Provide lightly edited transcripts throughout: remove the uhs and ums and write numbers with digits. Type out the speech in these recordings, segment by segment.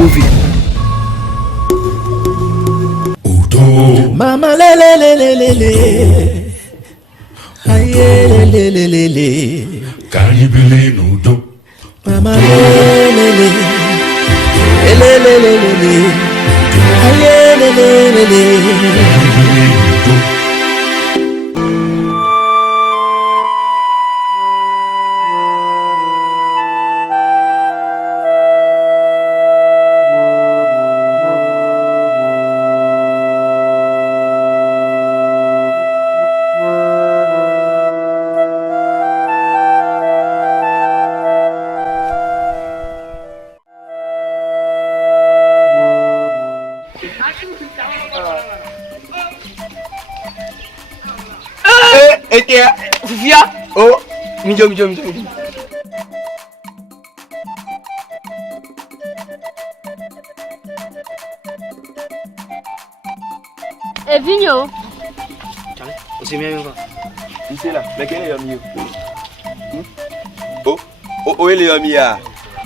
movie. Mama le le le le le le. Aye le le le le le. Can you believe Udo? Mama le le le. Le le le le le. Aye le le le le. Oh, mijo. Vigno. Tiens, c'est bien va. Ici là, mais quel est le mieux? Oh, il est le mieux.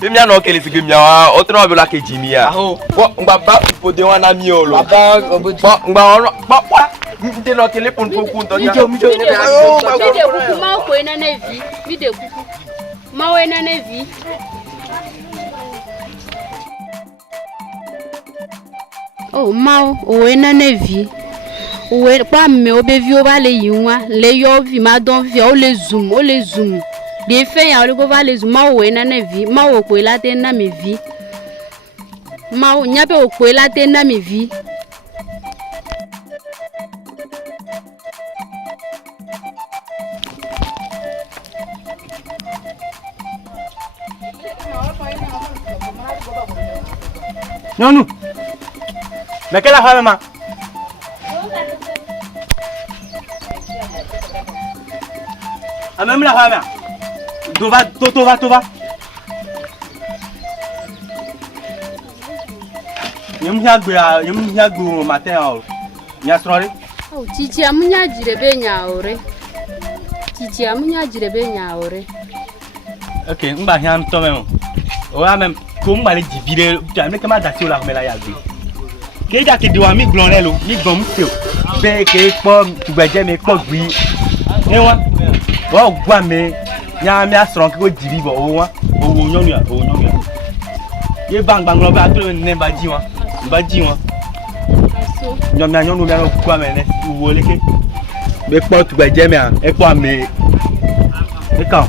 Même bien non quel est ce mieux. Autre on veut la que Jimmy a. Bon, on va pas pour des on a mieux là. Bon, on va mide no kele pon poku to ja mijo Mide kuku ma ko ena na vi. Mide kuku. Ma wo ena na vi. Oh, ma o ena na vi. O e pa me o be vi o ba le yinwa. Le yo vi ma don vi o le zoom. De fe ya o le go va le zoom ma o ena na vi. Ma o ko la te na me vi. Ma o nya be o ko la te na me vi. Non, mais quelle affaire maman? Ah même la femme. Tova. Yem hiagbe matin o. Nya sorry. Oh, chichi amunya jirebe nyaore. OK, on va rien to même. O même comme ba le divire, tu as que ma dati la la ya gbe. Ke ja ke de wa mi glon le lo, mi gbon mu te o. Be ke po tugbeje mi po gbi. Ni won. Wa gba mi nya mi asron ke ko divi bo o won. O wo nyonu ya. Ye bang lo ba to ne ba ji won. Nyom na nyonu mi ro kwa me ne wo le ke. Be po tugbeje mi an, e po mi. E kan.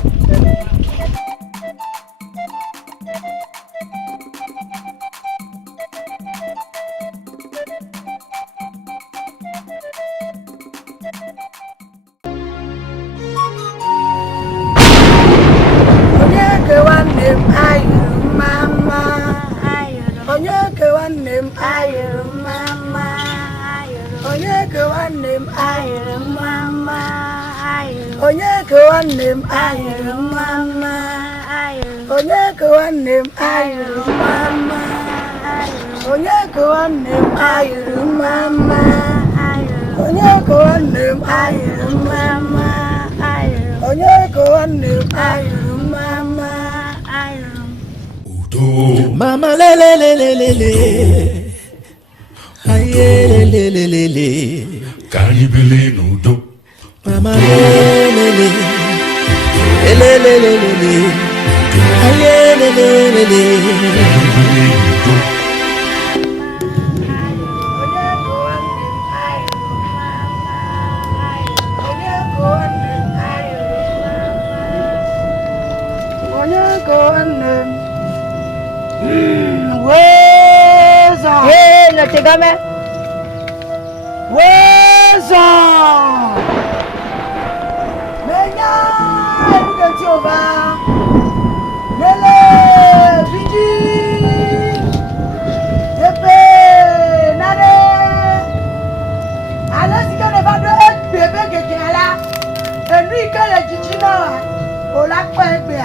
Mama le le le le le le. Aye le le le le. Can you believe Udo? Mama le le le. Le le le le le. Aye le le le le. Te game wezo menya evidenti ova lele vidi epe nane ala sika ne ba do bebe keke ala enu ikele jiji na o la pa egbe a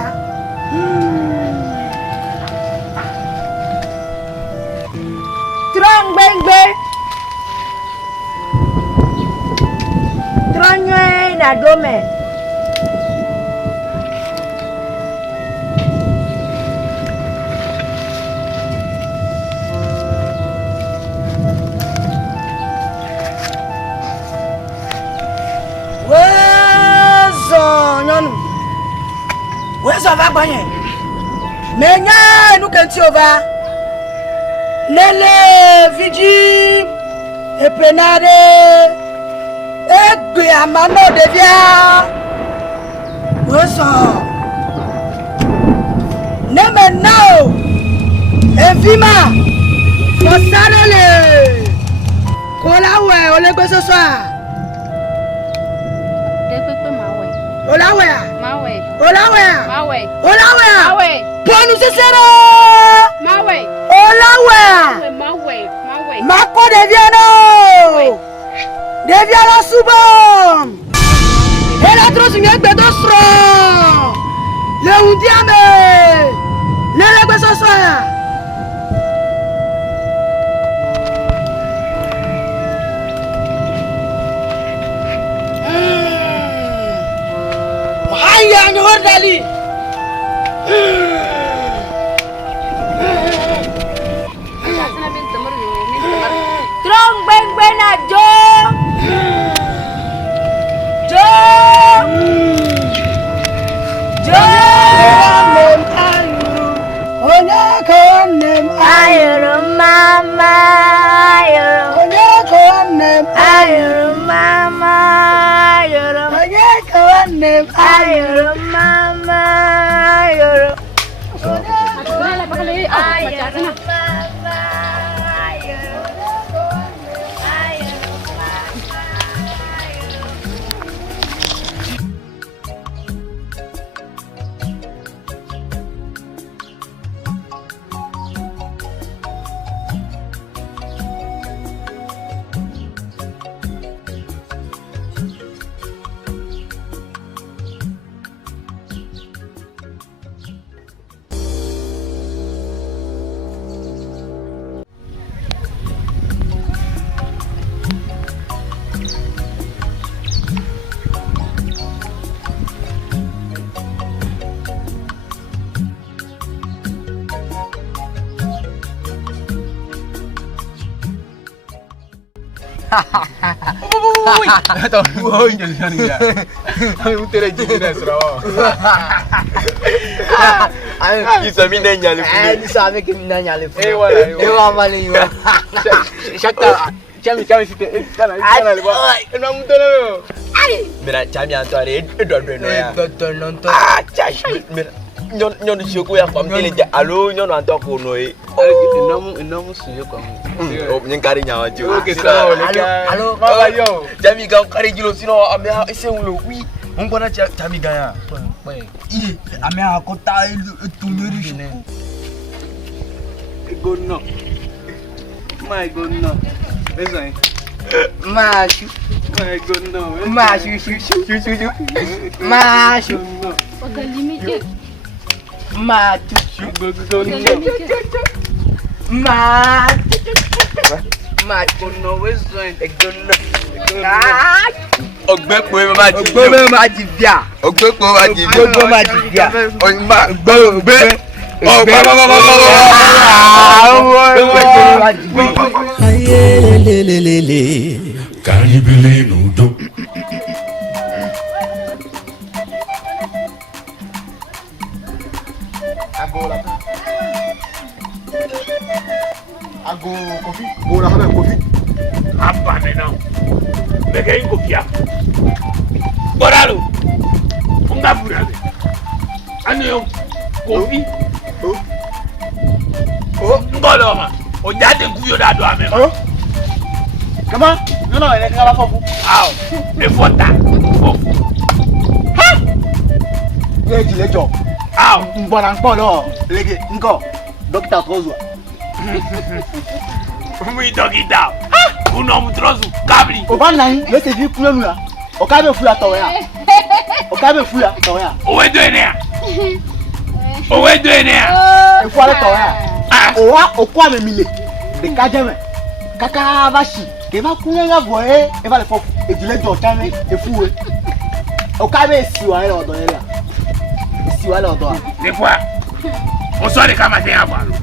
Trongbe Tronye na dome va gagner. Mais nous quand tu vas. Lele vidi et penade et puis à maman devient ressort. Ne maintenant et vima faut s'arrêter. Kola ouais on le ce soir. Ola ouais. Mawe. Ola ouais. Mawe. Ola ouais. Mawe. Pour nous c'est ça. Mawe. Ola ouais. Mawe. Mawe. Mako deviano. Deviano subom. Et la trousse vient de dostro. Le undiame. Le lego ce soir. Haya ni hodali. Trong bên bên là Jo. Jo. Jo. Onya konem Ayuru mama. Ayuru. Onya konem Ayuru mama. Ayuru. Onya konem Ayuru mama. Ayuru. Oi, jadi sana ya. Kami utere jadi nasrawa. Isa mina nyali. Isa me que mina nyali. Wala. Mali yo. Shakta. Chami site. Kana liwa. Ena mutole yo. Mira chami antware edodwe no ya. Nonto. Chash. Mira nyon shoko ya famile ja alo nyon antoko no e. Enamu suyo kwa. Nyinkari nyawa jo. Okay, sawa. Allo. Baba yo. Chami ga kari jilo sino amea ese ulo wi. Mbona chami ga ya. Iye, amea akota tunuri shine. Gono. My gono. Bezai. Macho. My gono. Macho, Macho. Limite. Macho. Macho no bezai. Gono. Ogbepo e ma ji. Ogbe ma ji bia. Ogbepo ma ji. Ogbe ma ji bia. Oyinba gbe. Can you believe no do? Ago kofi, go la habe kofi. Apa now? Bega in kofia. Boralo. Unga burabe. Ano kofi. Ngolo ma. O jade kuyo da do ame. Kama, no, ele ngala fofu. Aw. E fota. Fofu. Ha! Ye ji lejo. Aw. Mbona nko lo. Lege nko. Doctor Trozwa. Fumi dogida. Ha! Uno mutrozu kabli. O ba nan, le se vi kulu nu ya. O ka be fu ya to ya. O ka be fu ya to ya. Owe do ene ya. Owe do ene ya. E fu ale to ya. O wa o kwa me mile. De ka je me. Kaka ba shi. Ke ba kunye nga bo e ba le fofu. E ji lejo ta me e fu we. O ka be si wa ile odo ile. Si wa ile odo a. Des fois. O sori kama te ya balo.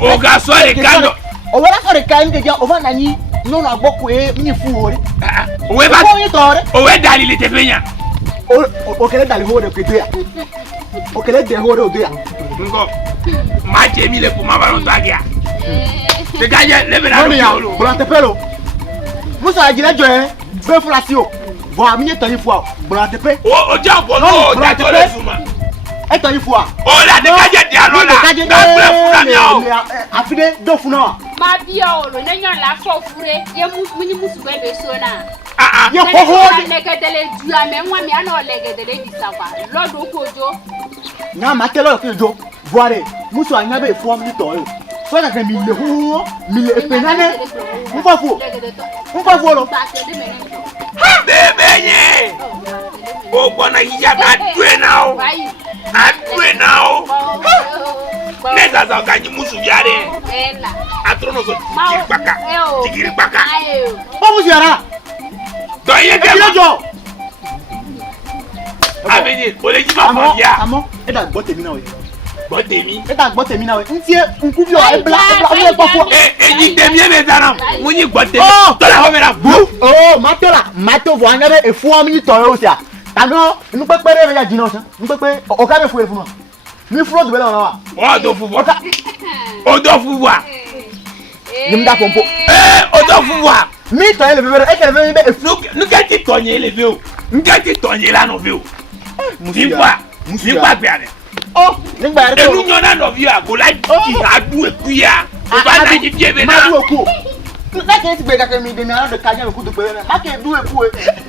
O ga sori kando. O wala sori kan ke ja o ba nani no na gboku e mi fu ore. Owe ba. Ko yin to re. Owe dalile te fenya. o kele dali ho de ko doya o kele de ho de o doya ngo ma jemi le kuma ba no tagia te gaje le be na lo bolante pelo musa ajile jo e be flasi o bo ami ye tani fo bolante pe o ja bo no ja to le suma e tani fo o la de gaje di alo la ga ple funa mi o afide do funa ma bia o lo nyo la fo fure ye musu be so na ye ko ho legedele du ame nwa mi ana legedele di sawa lodo kojo na ma telo ke jo voire musu anya be fo mi to e so ka mi le ho mi le penane nfafo lo bebe ye o bona hija na dwe now neza za ganyi musu biare atrono so tikiri baka o musu yara do ye ke jo abeni o le ji ma fo ya amo e da gbo temi na we gbo temi e da gbo temi na we ntie nku bi o e bla o le pofo ji temi e be zana mo ni gbo temi to la ho me na bu mato vo anya be efu am ni to o sia tano nu pepere be ya jina o sa nu pepe o ka be fu e fu no mi fro do be la wa o do fu wa nim da pompo o do fu wa mi to ele be e kele be efu nu ka ti to nye le be o nka ti to nye la no be o musimba be ane oh nígbà re enu nyo na no bi a go la ji adu eku ya o ba na ji bi e be na adu eku na ke ti gbe ka ke mi de mi ana de ka je me ku to pe na ke du eku e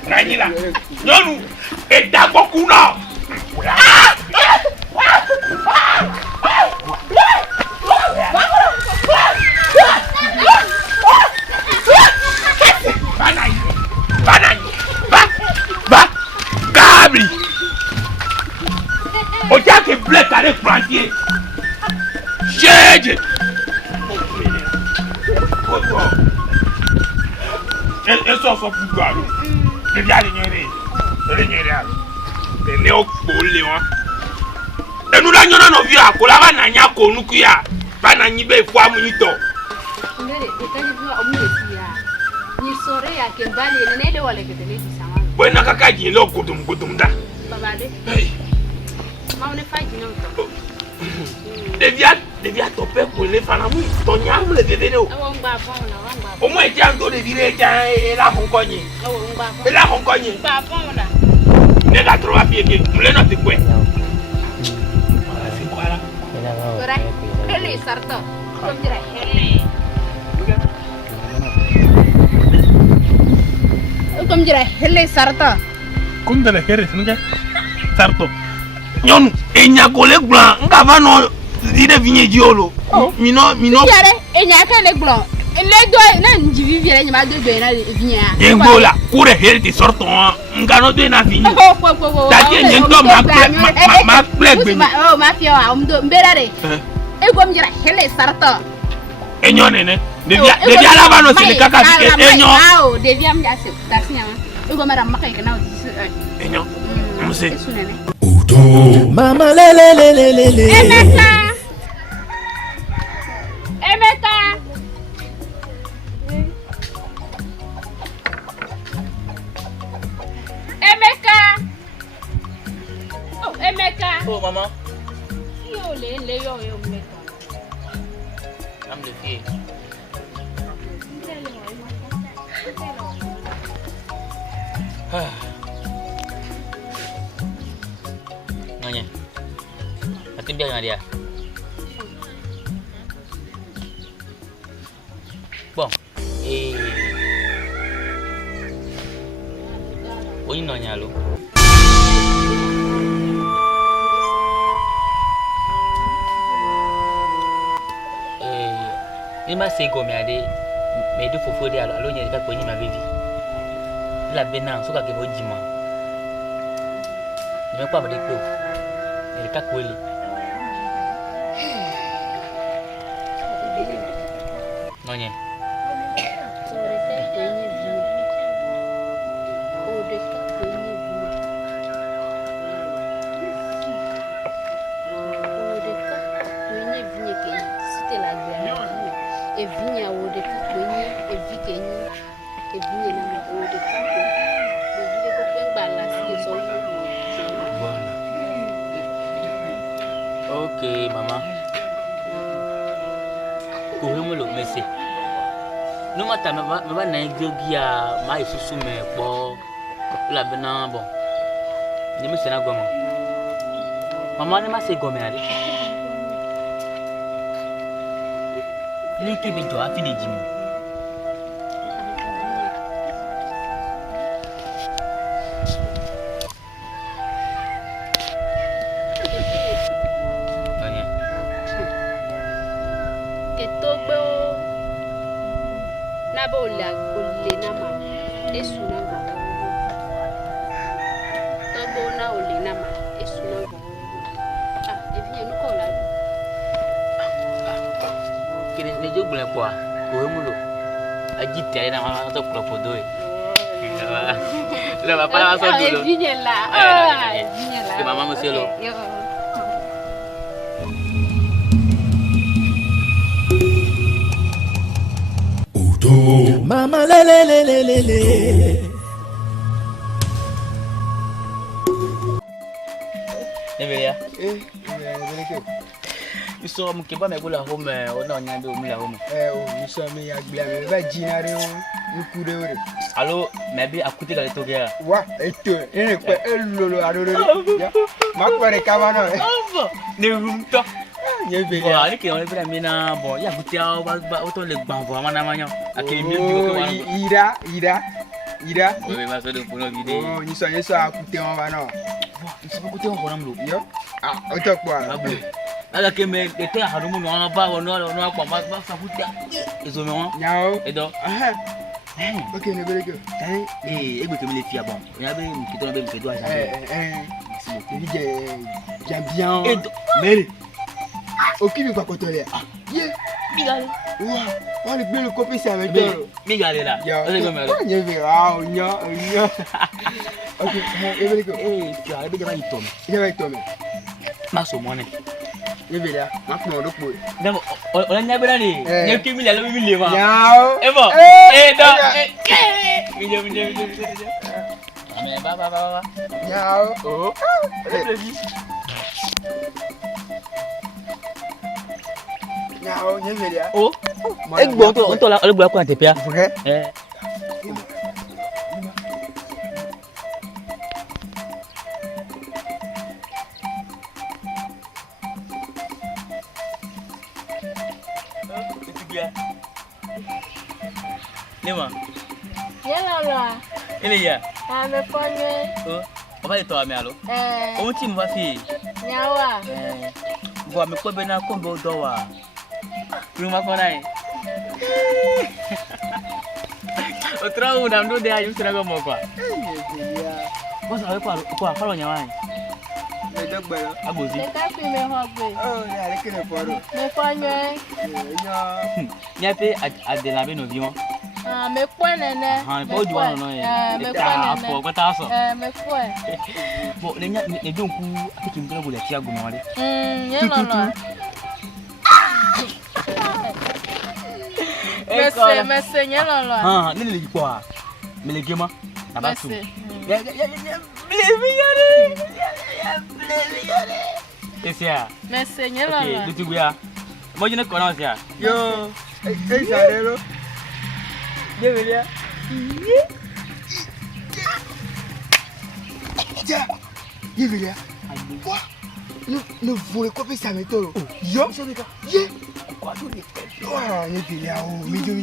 na yin la nyonu e da gboku na Gabri o ja ke black are frontier jeje eso so puga e dia le nyere a le o po le wa enu la nyona no vi akola ba na nya ko nuku ya ba na nyi be fu amu yito ngere e ka ni wa omu e ya ni sore ya ke bali ne de wale ke de ni sama bueno kaka ji lo godum da baba de ma one fa ji no to devia tope ko le fana mu to nya mu le dede o awon gba fon na won gba o mo e jan to de dire ja e la fun ko yin awon gba fon e la fun ko yin gba fon na ne ga tro abi e mu le no ti pe si kwara ora hele sarto kom jira hele kom jira hele sarto Kom de hele sinu sarto nyonu enya ko le gblan nga va no dire vinye jiolo mino yare enya ka le gblan le do na nji viviere nyama do gbe na vinya yengola kure hele ti sorto nga no de na vinye ta je nyen to ma gbe ma fi o do mberare e gom jira hele sarto enyo nene devia la va no se le kaka enyo devia m jase tasinya e gom ra makai kana o enyo mse Mama le. Emeka. Oh, Emeka. Oh, maman. Yo le yo Emeka. I'm le fille. Nanya. Atin biar dia. Bom. Oni nanya lu. Ni masih kau meade, medu fufu dia alo nya dekat kau ni mabevi. La bena suka ke bojima. Ni apa bade kau? Ni dekat kau ni. Nanya. Evinha o de cacoinha, eviquenha, evinha na o de caco. Evinha com quem balança e só Okay, maman. Courir-moi le messie. Nous m'attendons, mais je suis bon. La benan bon. Je me suis là gomme. Maman ne m'a pas gomme. Il qui me doit finir d'y. Maman monsieur lo. Mama le. Nevelia. You saw me keep me go la home or no nyando me la home. You saw me agbe me ba jinare o. You could have. Allo, maybe I could get to get. What? Eto, elolo adoro. Ma kwere kama no. Ne room to. Nyebe. Bo ali ke on le mi na bo ya butia o to le gban bo amana manyo. Akiri mi bi ko wa. Ira. We ma so do puno video. Oh, you saw akute won ba no. You saw akute won ko na mlo. Yo. Ah, o to po a. Ala ke me te harumu no ba wo no apa ma sa butia. Ezo me won. Nyao. Edo. Okay, ne bele ko. Egbe ke mi le fi abon. Ya be mi ki to be mi ke do aja. Ni je bien. Edo. Mary. Okimi kwa kotole. Ye. Migale. Wa, on le gbe le copie c'est avec toi. Migale là. O se go me lo. Nye ve ah, onyo. Okay, mo e bele ko. Tu as be jama ito mi. Je vais tomber. Ma so mo ne. Ye be la, ma fun odo po. Demo, o nya be na ni. Nye kimi le lo mi le ma. Yao. Ebo. Do. Mi je. Ame ba. Yao. Oh. Yao, nye ve la. Oh. Egbo on to la olugbo akun atepia. Vrai? Lema. Lɔlɔ. Ele ya. Me fɔnyɛ. Oh. O ba le to ami alo. O ti mo ba fi. Nyawa. Bo mi ko be na ko be do wa. Ru ma ko nai. O tra una ndo de ayu tra go mo kwa. Bo sa ko afalo nyawa ni. Me dogbero. Agbozi. Me ka fi me hogbe. Oh, ni ale kene foro. Me fɔnyɛ. Nya pe adela be no bi mo. Me kɔ nene. Bo ju wa no ye. Me kɔ nene. Afo ko ta so. Me kɔ. Bo le nya ne donku akiki mbe go le ti agu mo le. Ye lɔlɔ. Mese nye lɔlɔ. Ne le ko a. Me le gema. Na ba tu. Ya. Esia. Mese nye lɔlɔ. Okay, du ya. Mo jine ko na sia. Yo, sarelo. Je vais là. Tiens, ye ve la. Quoi? Le voler copie ça métolo. Yo, ça deka. Ye. Quoi tout ni? Ah, ye ve la o. Mijo.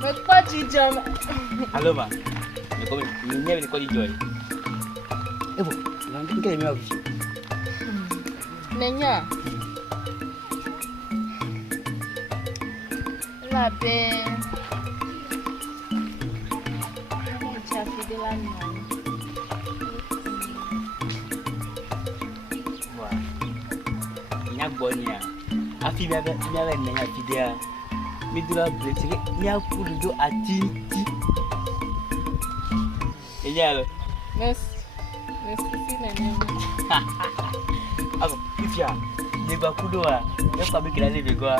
Me kɔ jijɔ. Allo ma. comme il n'y avait pas de joie. Et bon, quel est le meilleur vie? Nenya. La paix. Bonia, afibia nenya fidea. Mi dura blessé, ni a pour do atinti. Enyalo. Merci nenya. Ah bon, ifia, ne ba kudo a, e fa be kila le go a.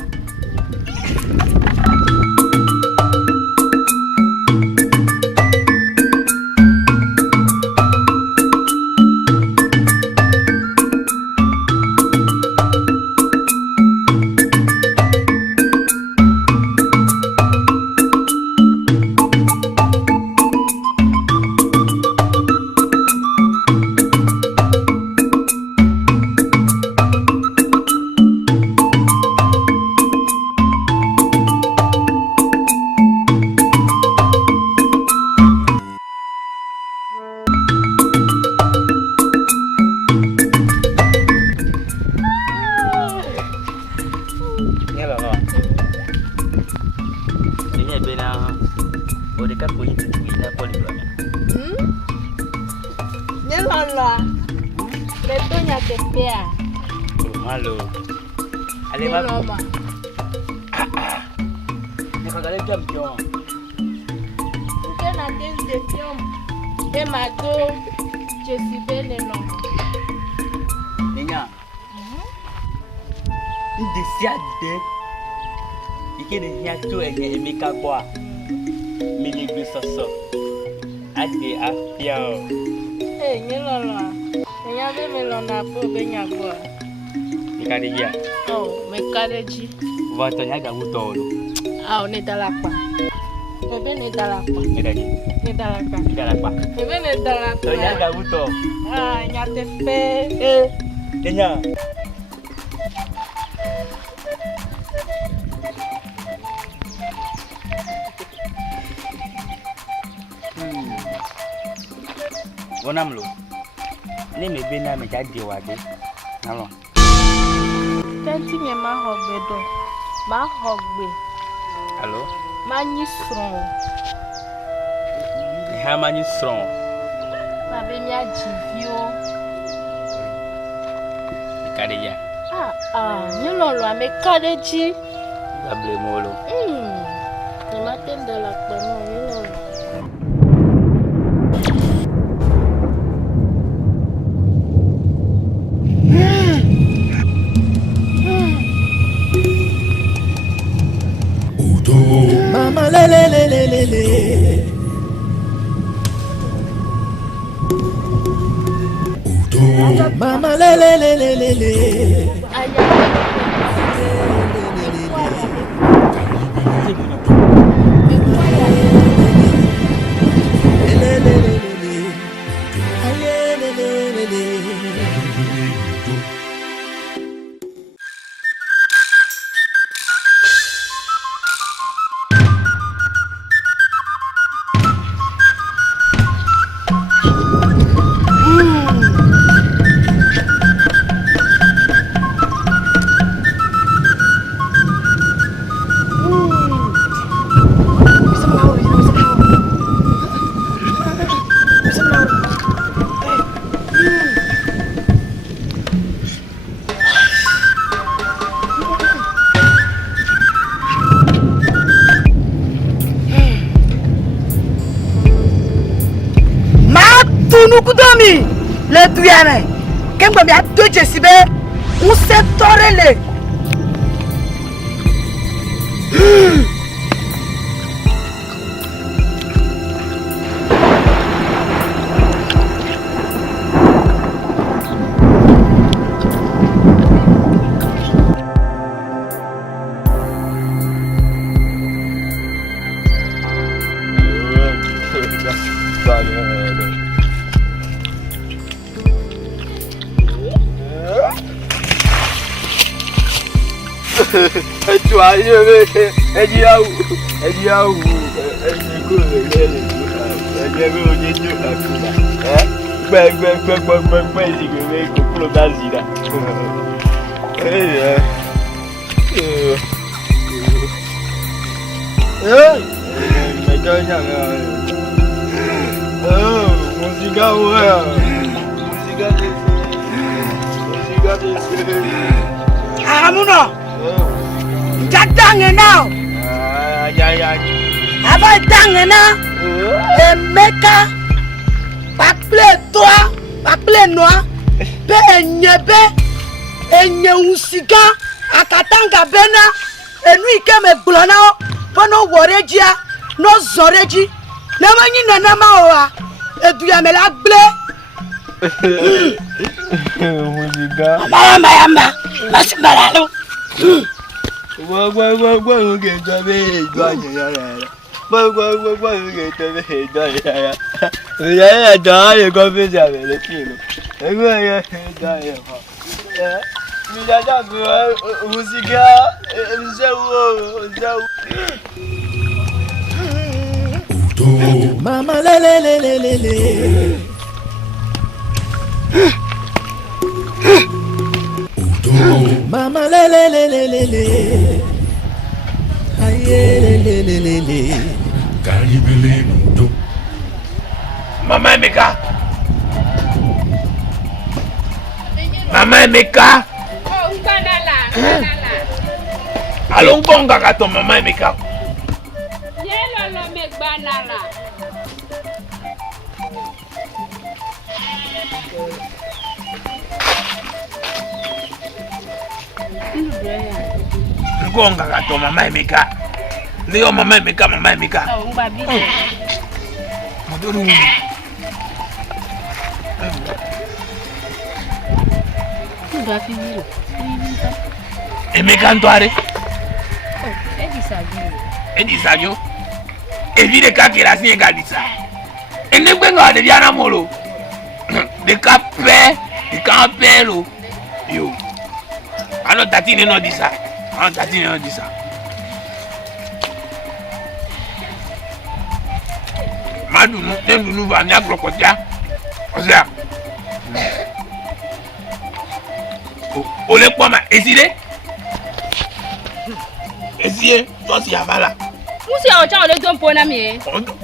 Votonya gabutolo. Ah, on est dans la pa. Bébé n'est dans la pa. N'est dans la pa. Bébé n'est dans la pa. Tonya gabuto. Ah, nya te fait. Kenya. Bonamlo. Ne me bena me jadi wade. Nalo. Tenti me ma hogbe do. Ma hogbe. Allô? Ma ni strong. Ha ma ni strong. Ma be mi ajivio. Ikadeja. Ni lolo a me kadeji. Ba blemolo. Ni ma tende la pa no ni lolo. Mama le le le le le le. Mama le le le le le le. Nukudomi le duyane kemgbe mi adoje sibe un se torele Tu as eu, Amuno. Jatang now. Ava tangena. Emeka. Paple toi, paple noa. Be enyebe. Enye usiga. Akatanga bena. Enu ikeme glona. Bono worejia. No zoreji. Namanyi nanama oa. Eduya mela ble. Musiga. Mama. Masbalalo. Gwa ke tabe gwa ya. Gwa ke tabe ya. Ya da ye ko be ja le kilo. Gwa ya da ye ha. Mi da da musiga. Mama le. Mama le. Aye le. Caribele Udo. Mama Emeka. Oh, banala. Allons bonga ka to Mama Emeka. Lɔlɔ me banala. Ngonga ka to Mama Emeka. Leo Mama Emeka. Oh, babi. Maduru. Emeka Ntoare. Edisajo. Evide kakira si egalisa. Enegbenga de biana molo. De capello. Yo. Ano tatine no disa. Madu no tendu nu ba nya krokotia. Osia. Ole kwa ma eside. Esie, toi si avala. Musi a ocha ole don pona mi.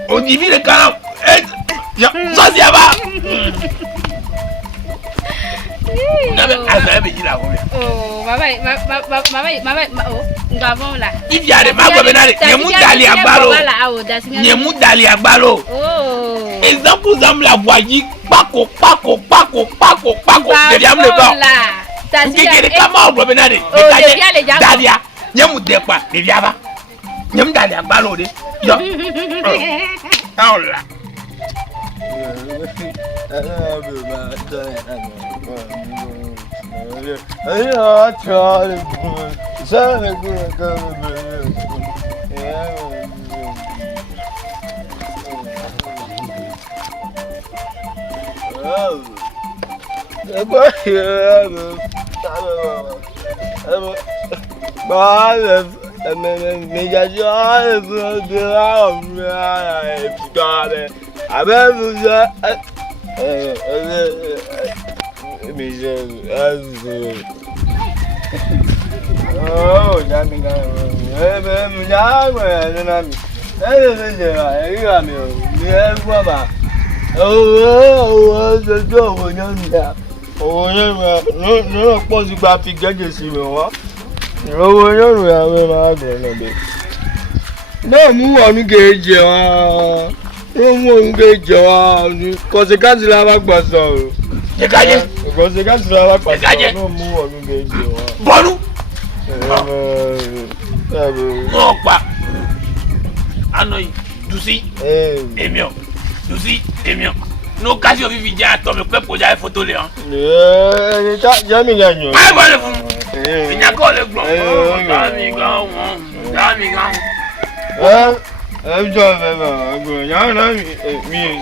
On dit le cara. Toi si avala. Oh, mama, oh, ngavon la. Il y a des mago benale, Nyemu dali agbalo. Oh. Exemple la voyie, pako. De diam le ba. Ngeke ka ma ogbo benale. Dalia, nyemu depa, de diaba. Nyemu dali agbalo de. Yo. Ola. No mu onu geje wa. No mu onu geje wa. Consequence la ba gbo so. Je gaje. Consequence la ba gbo so. No mu onu geje wa. Bolu. No pa. Anoyi dusi. Emio. Dusi emio. No occasion vivi dia to me pe poja photo le han. Ja mi ganyo. Ai bo le fun. Inya ko le gbon. Da mi gan. Jo baba, go ya na mi.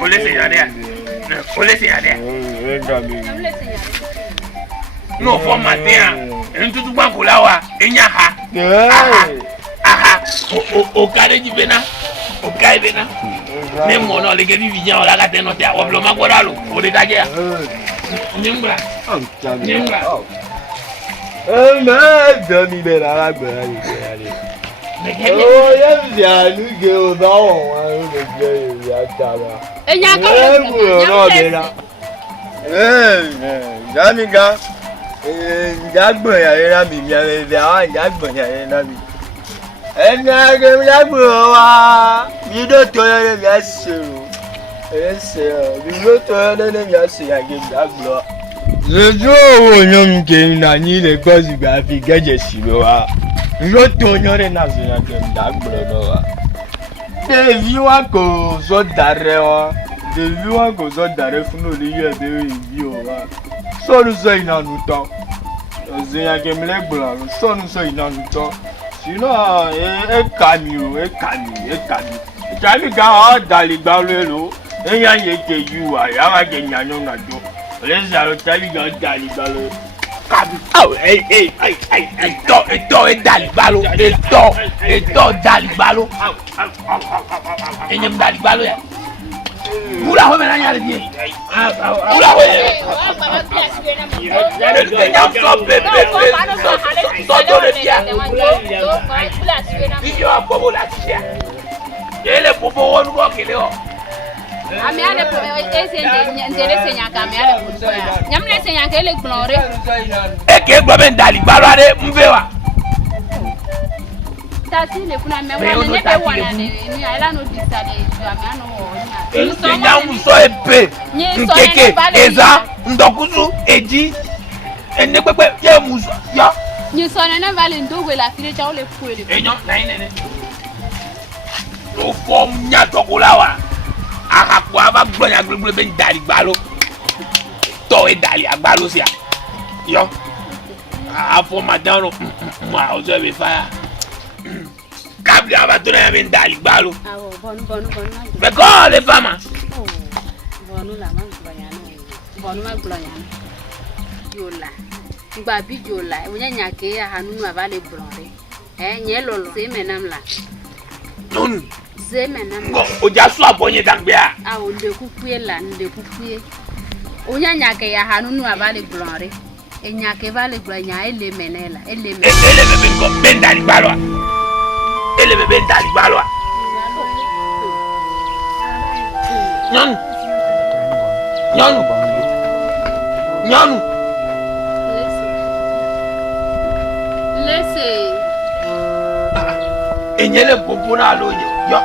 Ole se yade. No for matin. Ntutu gba ko lawa, enya ha. Aha. O kare ji bena. O kai bena. Même mon nom, les gars, ils viennent, on l'a gâté, on t'a oublié, on l'a oublié, on l'a gâté. Nimbra. Nimbra. Mais demi belle à la gueule. Oh, il y a nous qui au bas, il y a ça là. Et il y a quand même. Jamiga. Jagbo ya na mi mi ave ya jagbo ya na mi. Ena ge jagbo wa. Mi do to ya mi asero. Ese mi do to ya na mi asero ya ge jagbo. Lejo wo nyom ke na ni le gozi ga fi geje siro wa. Yo to nyore na so ya ge jagbo do wa. Devi wa ko so dare wa. Devi wa ko so dare fun o le ye be vi o wa. Sọ́nù sọ ìnáwó tán ọ̀sẹ̀ àgẹ̀mílẹ̀ gbọ̀rọ̀ sọ́nù sọ ìnáwó tán sínú ẹ̀ka mi ò ẹ̀ka mi ìtàlí gan ọ̀ dàlí gbà lólo ẹ̀yà yẹ kẹ yú wa yàrá kẹ nyànyọ́ nàjọ́ ọ̀lẹ́sẹ̀ àlọ́ tàlí gan dàlí gbà lólo. Kàbí ètò dàlí gbà ló ètò dàlí gbà ló ẹ̀yẹ̀m dàlí gbà ló yẹ. Oula ho mena nyale bien. Oula ho. So le bien. Video a bobo la tia. Ele bobo wonu ko kele o. Ami ale po ndele senya ka mi ale po ya. Nyamle senya ka ele glore. E ke gbo ben dali gbalo ade mbewa. Tati le kuna me wa ne be wana ne ni ala no disale ju ami anu wo ni. Senya muso ebe. Nkeke eza ndokusu eji ene pepe ye muso ya. Ni so ne vale ndogwe la fire cha ole fuele. Enyo na ine. Lo fo nya tokola wa. Akaku aba gbonya gbegble ben dali gbalo. To e dali agbalo sia. Yo. Afo madano ma ozo be fire. Kabli abatona ya ben dali gbalo. Awo bonu. Me ko le fama. Bonu la ma gbanyana. Bonu ma gbanyana. Yola. Ngba bi jola. Onya nyake ya hanunu avale blonde. Nye lolo se menam la. Non. Se menam. Ngo oja so abonye dangbe a. Awo nde kukuye la nde kukuye. Onya nyake ya hanunu avale blonde. Enyake vale gbanya ele menela. Ele bebe ngo ben dali gbalo. Ele bebe dali gbalo. Nyanu. Laissez. Enyele pompo na lo yo.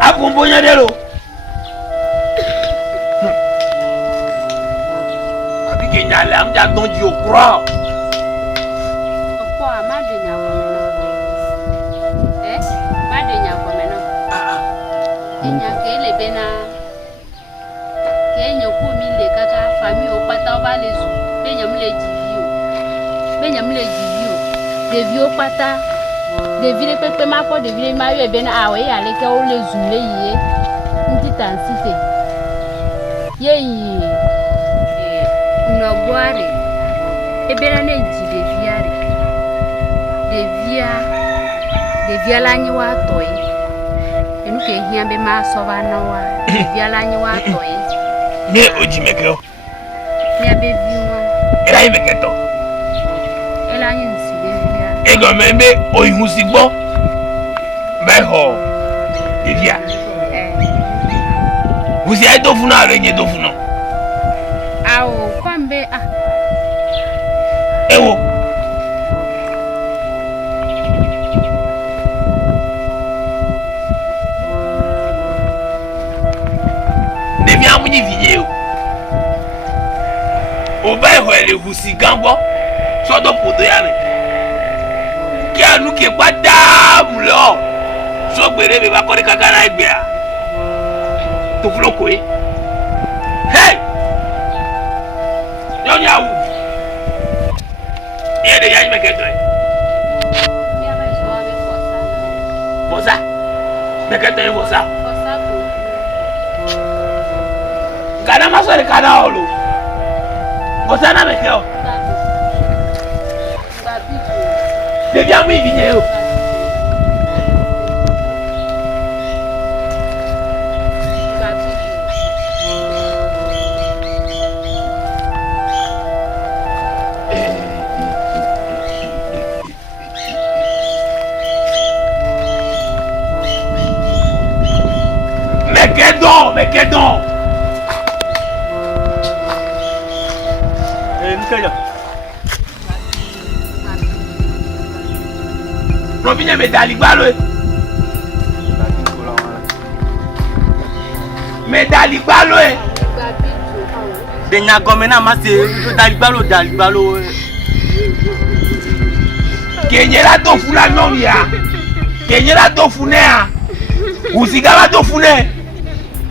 A pompo nya de lo. Abi ke nya la am ja don ji okro. Opo amade nya ko mena. Made nya ko mena. Enya ke le bena. Ke nya ko mi le kaka famille o pata o ba le zu. Be nya mle jivio. Devio pata. Devile pepe ma ko devile ma yo bena awe ya le ke o le zu le yi. Nti tansite. Yeyi. No boare. Ebena ne nti deviare. Devia la nyi wa toy. Enu ke hiambe ma so ba na wa. Devia la nyi wa toy. Ne oji mekeo. Ne beviwa. Era yi meketo. Ela nyi nsi devia. Ego membe oyihun si gbo. Beho. Devia. Wusi ai to funa re nye to funa. Awo kwambe Ewo. Devia mu ni video. O beho ele wusi gambo. So do podo ya ni. Ki anu ke pada mulo. So gbere be ba ko ni kakara igbe a. To fulo ko e. Hey! Yonya wu. Ye de ya me ke to e. ya ba so abe fosa. Bosa. Me ke to e bosa. Fosa ko. Kana masore kana olu. Bosa na me ke o. Devia mu ivinye o. mais qu'est donc? Non, viens me d'aligalo. Me d'aligalo. De nyagomena mase d'aligalo. Kenyera to funa nyomia. Kenyera to funea. Usigala to fune.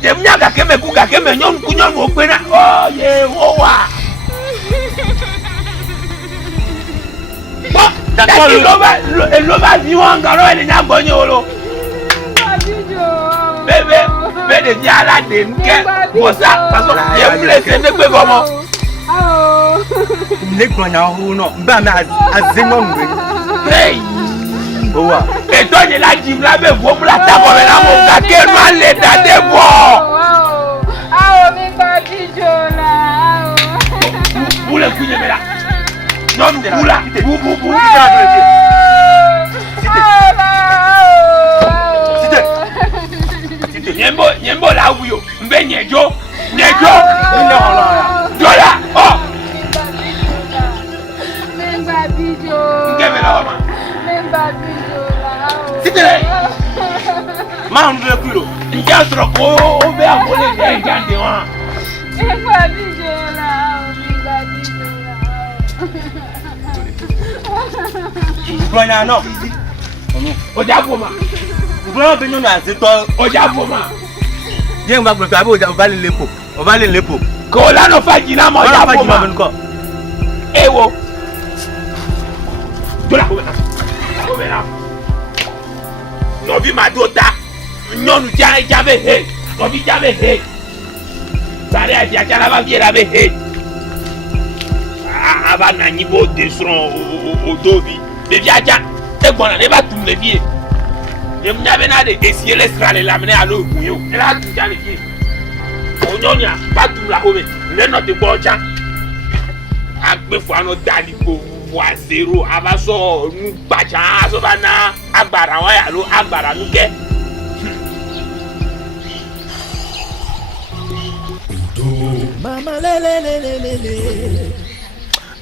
Temnyaka keme kuka keme nyon kunyon opena. Oh ye owa. D'accord, le va vivre en garo et n'a pas de bébé de la denke pour ça parce que il blessé de quoi comment ne connais non ba mais azemon hey owa et toi il a dit là mais vous la table là mon gars quel mal l'état de bon ah mi papi jola vous le couillez là non vous là vous Nyembo la wuyo mbe nyejo jola oh memba bijo ngevela oma memba bijo la sitele ma ndre kulo njastro ko obe amole de jande wa memba bijo la memba bijo la Bronya no oja foma Bronya be no na zeto oja foma Bien va bloquer on va aller lepo ko la no faji na mo oja foma ewo jola ko bena no bi ma dota nyonu jabe he no bi jabe he sare aja jala ba biera be he aba na nibo desron o dobi de viaja e gbona ne ba tum le vie je m'avais n'a de essayer l'estrale l'amener à l'eau bouillon et là tout ça les pieds onyonya pas tout la home ne note bocha agbe fo ano dalipo wa zero abaso nu gbaja so bana agbara wa ya lo agbara nu ke Mama le.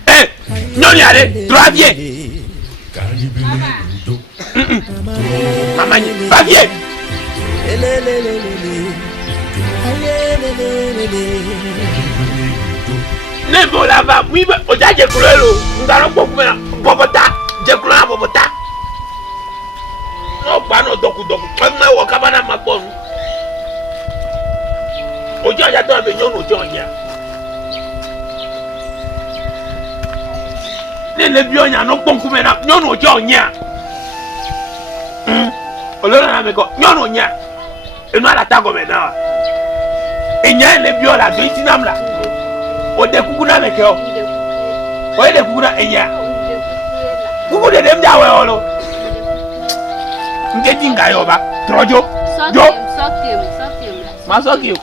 eh nyonya le troisième Maman, va viens. Nebo là-bas, oui, on a des couleurs. Nous allons pouvoir bobota, des couleurs bobota. Non, pas non, donc, comme on a cabana ma bonne. Aujourd'hui, j'attends avec nous, nous sommes bien. Les biens, non, pas comme nous, nous sommes bien. Olórí náà mi kọ nyɔnu nya enu ala ta gɔmɛ náà enya le bi ɔla do iti nam la o de kuku na me kɛ o ye de kuku na enya kuku de dem ja wɛ ɔlɔ n tɛ ti nga yɛ ɔba trɔjo jo ma sɔki o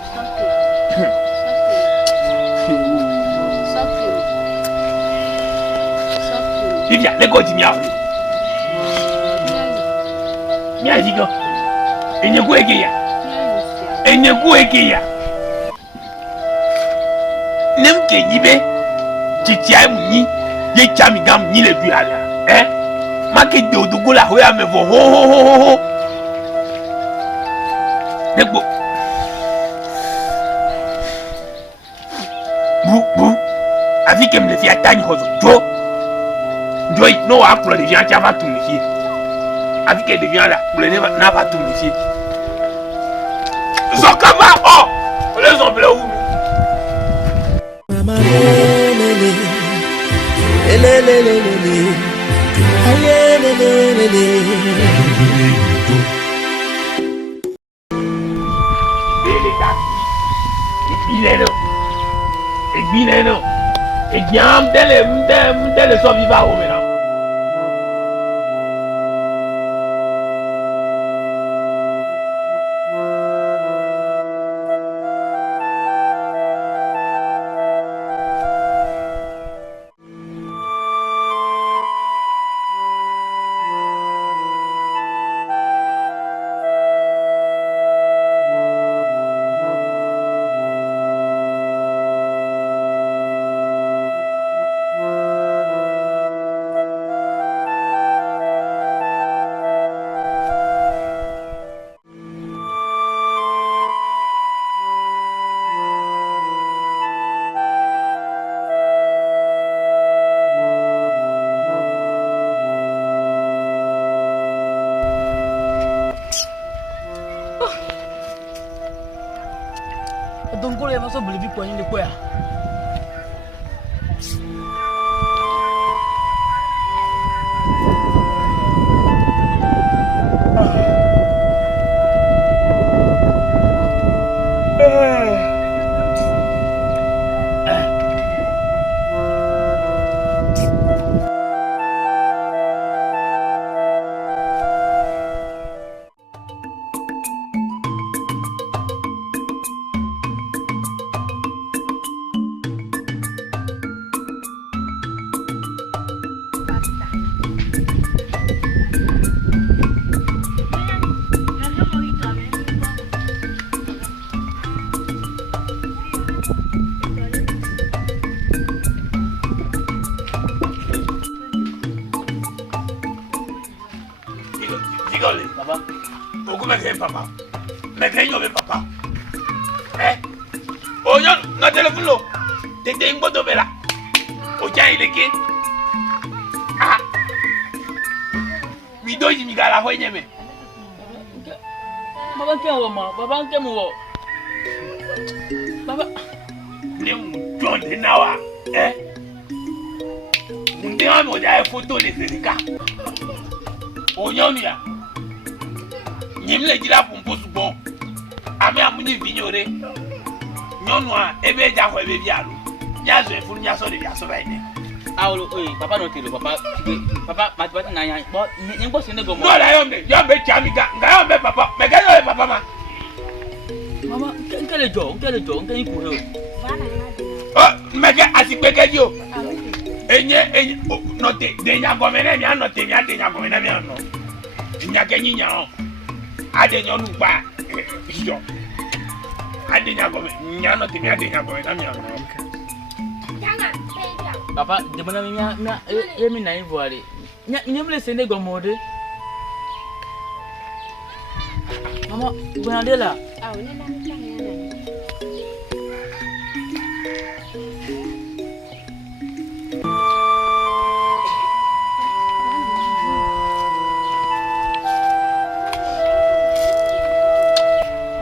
bibia ne ko ti mi awo. Mia digo, enyegu egeya. Nem ke nyibe, chitia munyi, ye chami gam ni le du ala. Ma ke de odogo la hoya me vo ho. Degbo. Bu. Avi ke me le fi atani hozo. Jo no wa pour les gens qui va tout me fier. Avec qu'elle devient là, vous n'a pas tout métier. Zokama, oh, les hommes où Mama et bien, dès le sang vivant au maintenant. boleh vi poigner de quoi? Papa. Pourquoi me papa? Me craignez papa. Oh non, non téléphone là. T'es une bonne là. Oh tiens il est qui? Ah. Mi dois y migala ho nyeme. Papa qui est moi? Papa qui est moi? Papa. Les moutons de nawa. N'était pas mon dernier photo de Zerika. Oh non ya. Nyimle jira pompo subo ame amuni vignore nyonwa ebe ja ho ebe bialu nyazo efuru nyaso de biaso ba ine Awolo papa no telo papa matibati na yan bo nyimbo sene go mo no la yombe chamiga nga yombe papa me ga yombe papa ma mama nkele jo nkele kure oh mege asikpeke dio enye note de nya gomene mi anote mi ade nya gomene mi ano nya kenyinya o adenya nupa yo adenya go nyano timi adenya go na mi ano papa de bona mi mi na ivoire nyemle sende go mode mama bonadela ne na mtanga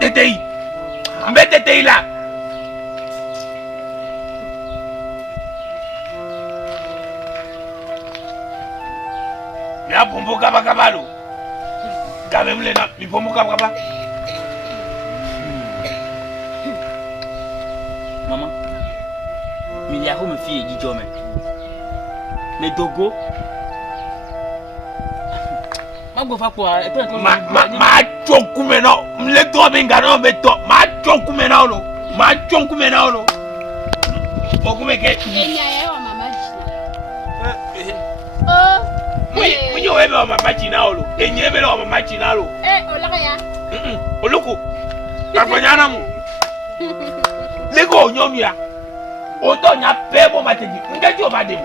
Tetei, mbete là. Ya pombo kaba lo. Kabe mle na mi pombo kaba. Maman, mi ya ho me fille di jome. Me dogo. Ma choku meno mle to binga no beto ma choku mena lo okume ke enya ya wa mama jina munyo webe wa mama jina lo enye ebe wa mama jina lo olaka ya oluku agbonyana mu lego onyomia oto nya pebo mateji ngeji o bade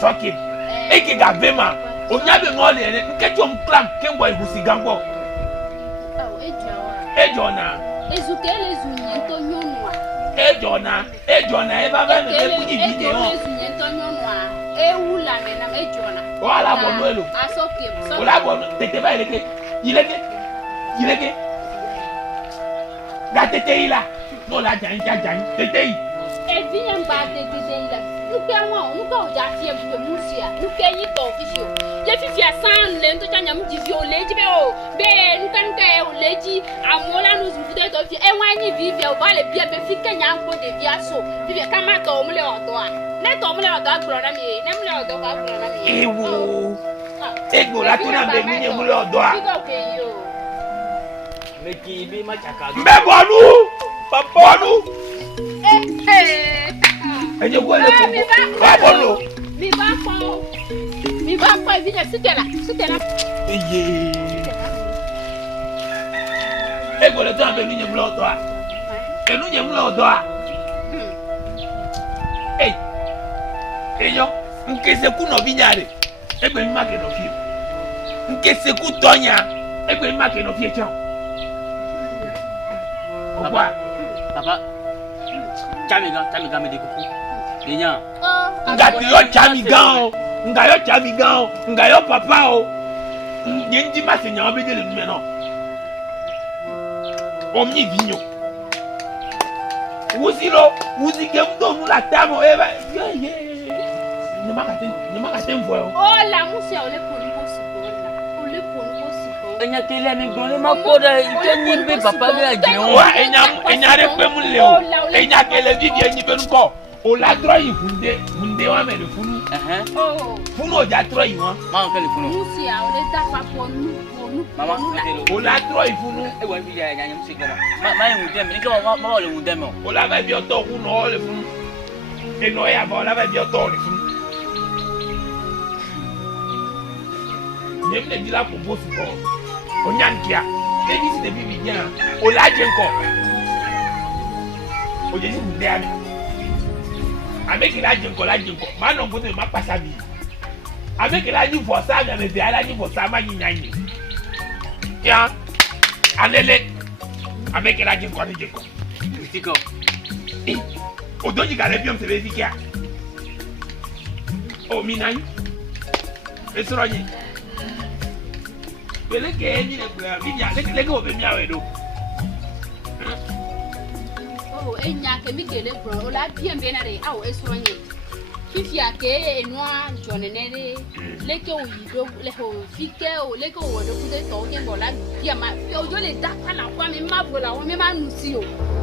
Soki. Eke ga bema. Onyabe ngole ene nkecho mklam kengwa ihusi gangbo. Ejona. Ezukele zunye to nyonwa. Ejona eba ba no ekunyi video. Ezunye to nyonwa. Ewula me na ejona. Wala bono elo. Asoke. Wala bono tete ba ileke. Yileke. Da tete ila. No la jan tete yi. Evinya mba tete ila. Nuke oja fie bu musia nuke yi to official je fifia san le nto chanya mjivio leji be o be nuka e leji amola no zufute to fi e wanyi vivia o vale bia be fi kenya nko de bia so vivia kama to mule odo a ne to mule odo agro na mi ne mule odo agro na mi ewo egbo la tuna be mi mule odo a meki bi ma chaka mbe bolu papa bolu Enye ko le ko wa bolo mi ba ko evinya sitela eye ego le tan be mi mule odo a enu nye mule odo a eyo nkese ku no binyare egbe mi ma ke no fi nkese ku tonya egbe mi ma ke no fi echa papa chamiga me de kuku denya ngati yo chamiga ngayo papa o nyenji masenya obedele nume no Omni vigno. Wuzilo, wuzigendo nous la tamo eva. Ne m'a qu'à voir. Oh la monsieur, on est pour nous aussi. On est pour nous aussi. Enya kele ni gole makoda itenyi be papa be ajiro. Wa enya repe mu leo. Enya kele vivie ni be nko. O la droit funde wa me le funu. Oh. Funu o ja droit wa. Ma on kele funu. Monsieur, on est d'accord pour nous. Mama, o la droit funu. E wa bi ya nyam se goma. Ma yu dem ni ko ma le mu dem o. O la va bi oto ku no le funu. E no ya ba la va bi oto le funu. Même les dit là pour beau support. On y a un kia. Les dit c'est des bébés bien. On l'a dit encore. On dit c'est bien. Avec il a dit encore, maintenant on peut pas sa vie. Avec il a dit pour ça, mais il a dit pour ça, ma nignani. Tiens, allez. Avec il a dit encore, il dit quoi. C'est quoi? Au dos du gars, bien c'est les kia. Oh minai. Et sur lui. Pele ke ni le gba mi ya le ko be mi awe do. Oh, enya ke mi kele bro, o la bien bien na re, awo esonye. Fifi ake enwa jonenere, le ke o yido, le ho fike o le ko wo do kude to ke bola dia ma, o jo le da kana kwa mi ma bola, o mi ma nusi o.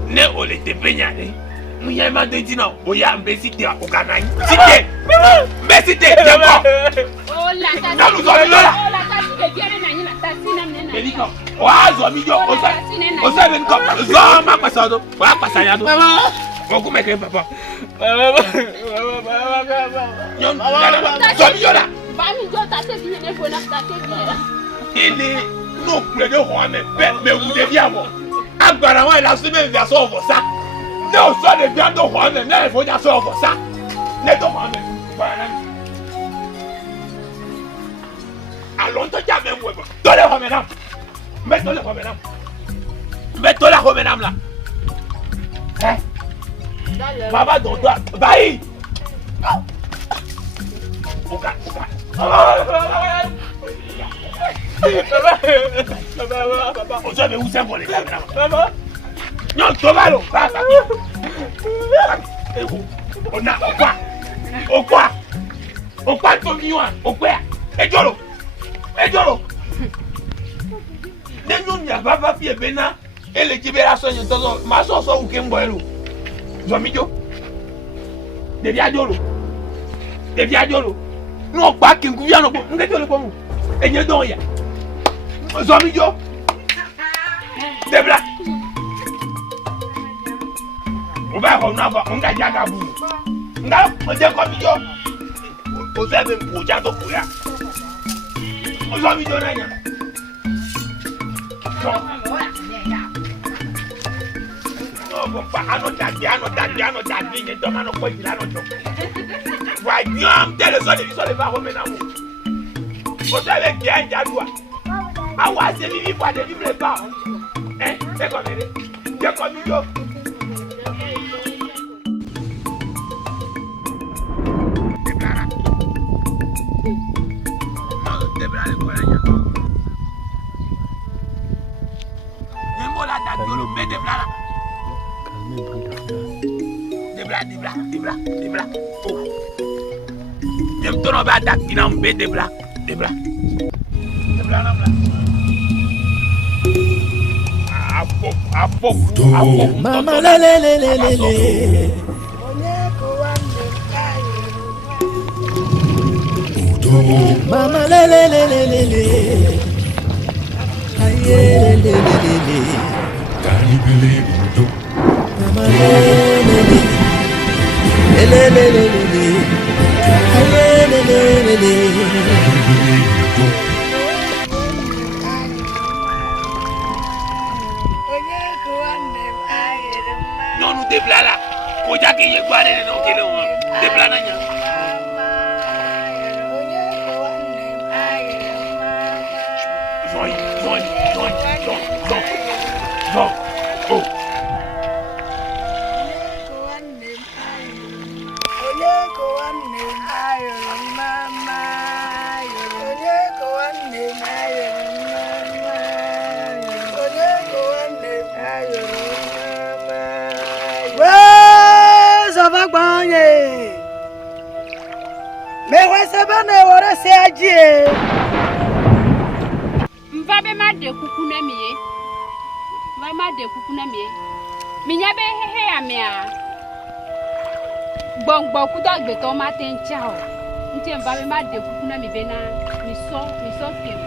Ne o le te penya ne. Mu ya ma de dina, o ya mbesite o kana yin. Site. Mbesite je ko. Oh la ta. Na lu so mi lola. Oh la ta ti bien na yin na ta si na me na. Beliko. Wa zo mi jo o sa ben ko. Zo ma pasa do. Wa pasa ya do. Mo ku me ke papa. Nyon. Zo mi jo la. Ba mi jo ta te bien ne fo na ta te bien. Ele no ple de ho me me wu de bia mo. Agbara wa la so me version of ça. Ne o so de bia do ho me na fo ja so of ça. Ne do ho me. Alors, tu as même web. Donne la madame. Mets-toi la madame. Mets-toi la madame là. Hein? Maman, donc toi. Bye. Oka. Papa. On se met où c'est pour les caméras? Papa. Non, tu vas là. Papa. On a quoi? Au quoi? Au quoi ton million? Au quoi? Et Jolo. Ejoro. Nenyo nya baba fie bena ele jibera so nyo tozo ma so uke mbo elu. Zomijo. Debi ajolo. No pa kingu ya no nge jolo ko mu. Enye don ya. Zomijo. Debla. Oba ko na ba nga jaga bu. Nga mo je ko mi jo. O se be bu ja to ku ya. Zomijo na nya. No, papa, ano dadi, ni doma no ko jira no jo. Wa nyam tele so le ba ho me na mu. O se le ki anja duwa. Awa se mi pa de libre ba. E ko mere. Je ko mi yo. Deblara ko la nya. Nembo la da dolo be deblara. Debla. Oh. Dem tono ba da kinam be debla. Debla na bla. Apo. Mama le. Mama le. Aye le. Canibale udo. Mama le. Non nous déblala. Ko jake ye gbare no kele won. Déblana nya. Zo. Oh. Banye. Me wese bana wora se aje. Mva be ma de kuku na mie. Mva ma de kuku na mie. Minya be hehe ya me a. Gbɔgbɔ ku dɔ gbeto ma ten chao. Nti mva be ma de kuku na mi be na mi so fiem.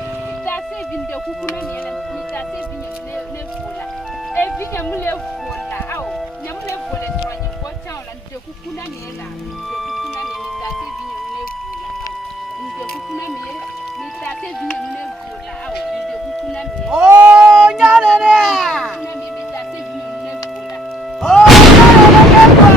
Ta se vin de kuku na mi ele mi ta se vin ne vola. E vin ya mu le vola. Awo, nya mu le vola so anya ko chao la de kuku na mi ela. De kuku na mi ta se vin ya mu le vola. De kuku na mi mi ta se vin ya mu le vola. Awo, de kuku na mi. Oh, nyarere. Na mi be ta se vin ya mu le vola. Oh, nyarere kwa.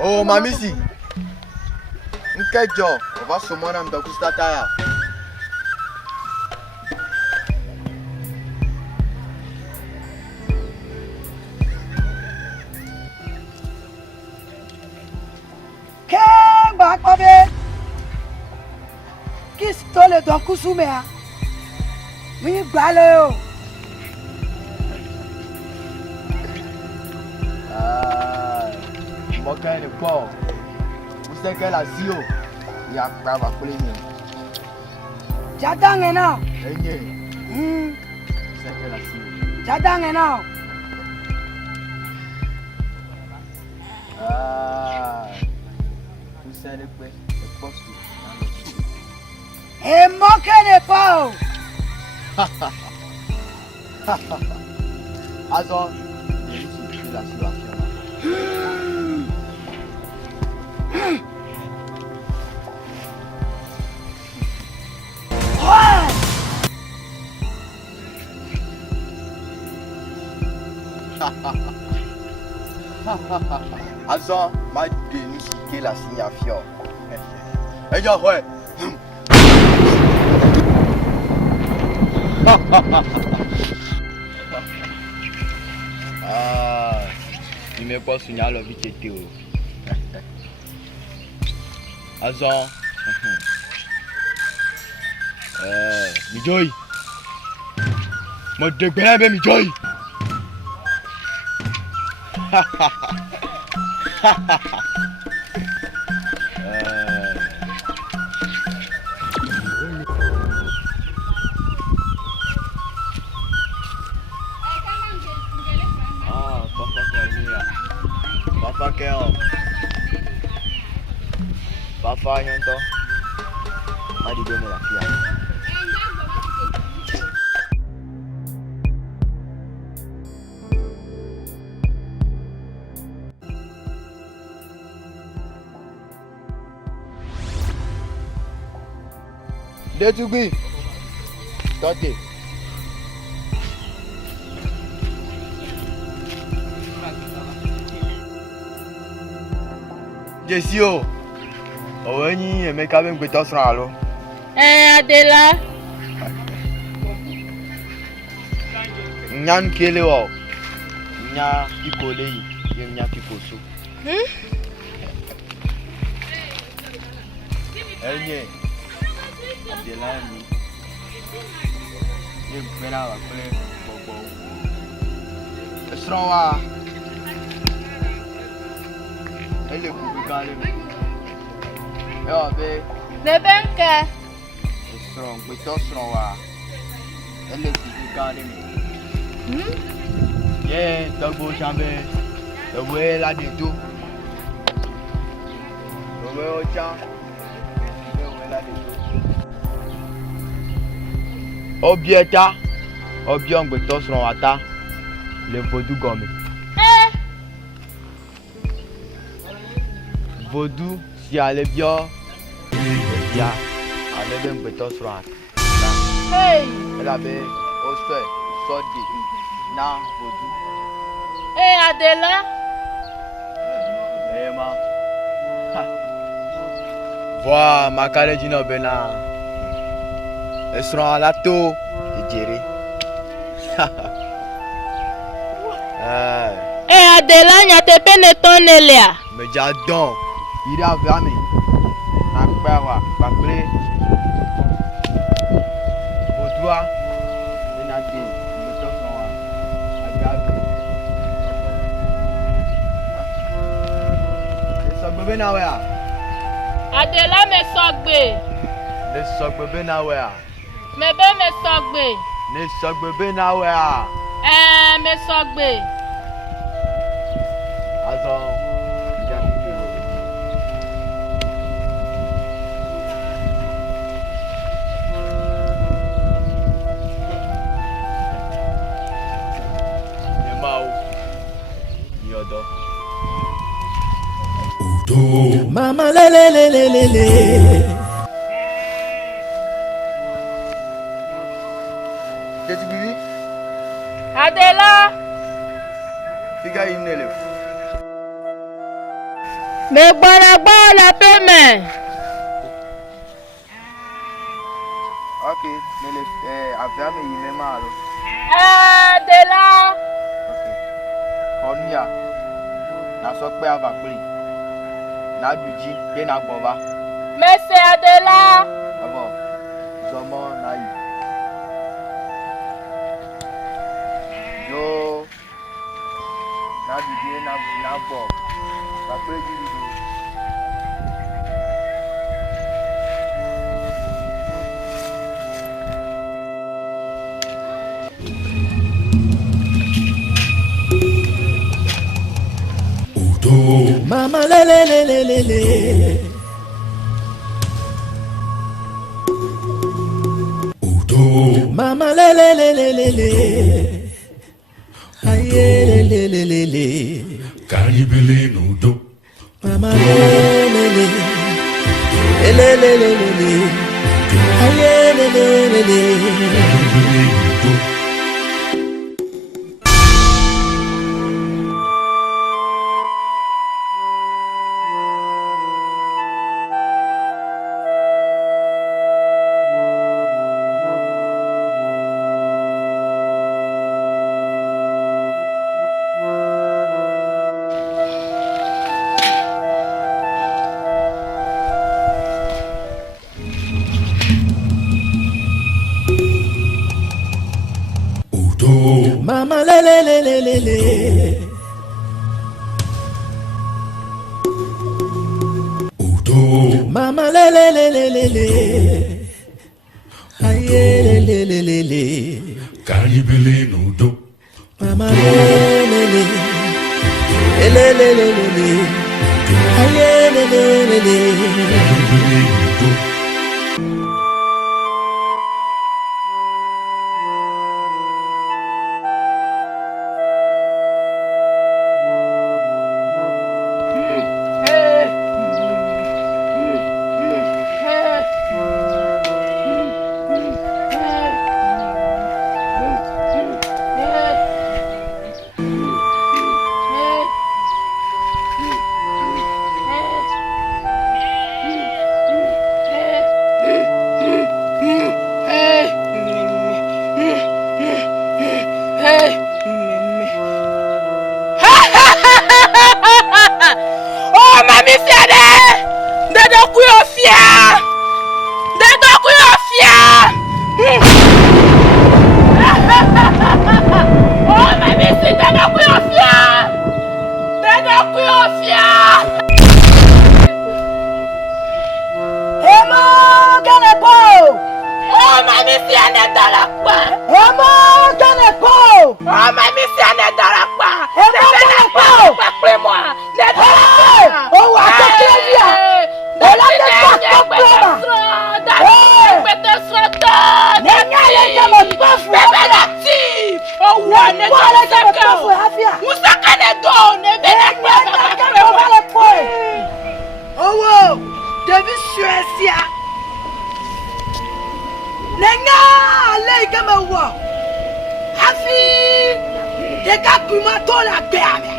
Oh, mamisi. Nkejo, on va se moi dans Kustataya. Kemba kobe. Kistole don kusumea. Mi gbalo. Moquin de porc. Vous savez qu'elle a zio. Il y a pas ma colline. Jadangena. Vous savez qu'elle a zio. Jadangena. Vous savez quoi? Le poste. Et moquin de porc. Azor. Je la situation. Azor m'a déniqué la signation. Et yo, ouais. Il me pas signaler la vie qui était. Azor. Mijoy. Mo degbe be Mijoy. Papa nyonto. Madi done la fia. Detugui. Tote. Jesio. Owenyi Emeka be ngbeto sran alo. Nya kikole yi, nya kikoso. Enye. Adelani. Ye gbena wa pe gbogbo. Esron wa. Ele ku bi kan le mi. E o be. Nebenke. Esron, pe to sron wa. Ele ku bi kan le mi. Yeah, dogbo chambe. The way la de do. The way o cha. The way la de do. Obieta. Obion gbe to sron ata. Le vodou gomme. Vodou si ale bio. Ya. Ale ben gbe to sron ata. Hey. Ela be o so di. Na vodou. Hey Adela. Eh ma. Voilà, ma calèche no bena. Elles seront à la tour et Jerry. Hey Adela, nya te pene tonelia. Mais j'adore. Il a vraiment. Nakbawa, bakle. Au doigt. Et nadi. Me toson wa. Agabe. Ça bébé na wea. Adela me sogbe. Ne sok bébé na wea. Mebe me sogbe. Ne sok bébé na wea. Me sogbe. Azon. Mama le le le le le le. Qu'est-ce que tu dis? Adela. Figa inele. Me gbara la peme. Ok, mais les affaires me yime malo. Adela. Ok. Onuya. Na sok pe avakli. Na duji de na gbova. Merci Adela. Abo. Zomo na yi. Yo. Na duji na gbo. Ba pe ji do. Mama le le le le le le. Mama le le le le le le. Aye le le le le le. Caribele nudo. Mama le le le. Le le le le le. Aye le le le le. Caribele nudo. Mama le le le le le le. Mama le le le le le le. Aye le le le le. Caribele nudo. Mama le le le. Le le le le le. Aye le le le le. Caribele nudo. ne musaka ne do ne be na oh David Suecia nenga le kama wo hafi de ka kuma to la gbe ame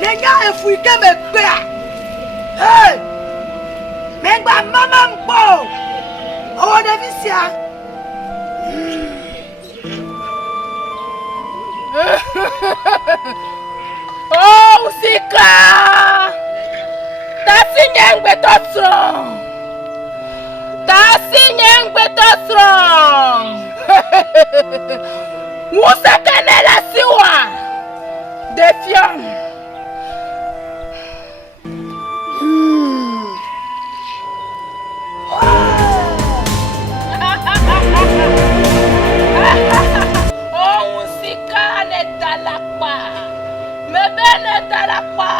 nenga efu kama gbe hey megba mama mpo oh David Suecia oh usika tasi nyengbe to strong musaka ne la siwa defiant oh usika ne dalakpa mebe ne dalakpa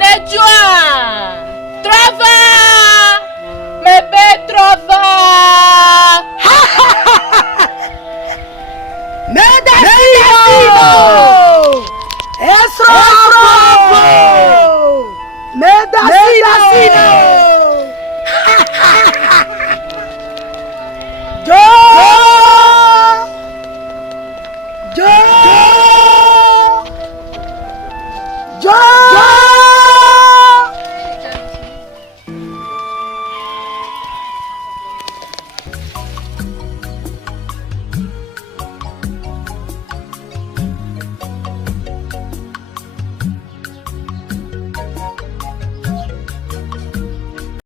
Nejua travail